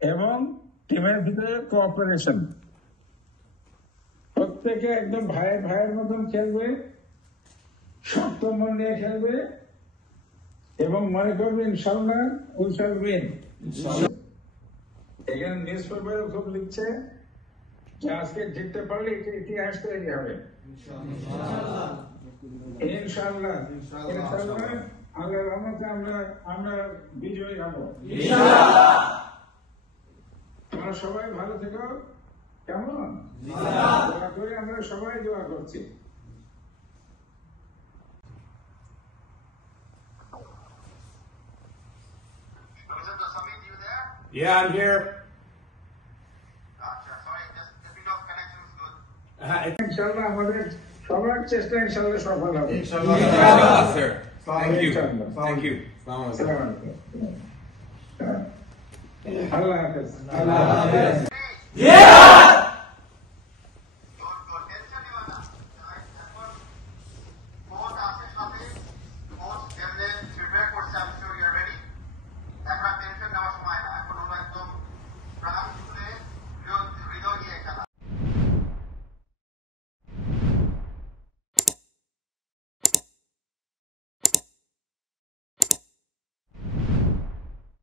এবং টিমের ভিতরে কোঅপারেশন, প্রত্যেকে একদম ভাইয়ের মতন খেলবে, শক্ত মন নিয়ে খেলবে এবং মনে করবে ইনশাআল্লাহ উই শ্যাল উইন। এখানে নিউজ পেপারও খুব লিখছে যে আজকে জিততে পারলে ইতিহাস তৈরি হবে ইনশাআল্লাহ। আল্লাহর রহমতে আমরা বিজয়ী হব ইনশাআল্লাহ। তোমরা সবাই ভালো থেকো, কেমন? দোয়া করে আমরা সবাই দোয়া করছি। Yeah, I'm here. ইনশাআল্লাহ আমাদের সবার চেষ্টা ইনশাআল্লাহ সফল হবে Inshallah, sir. Thank you. Thank you. আল্লাহ হাফেজ। Yeah!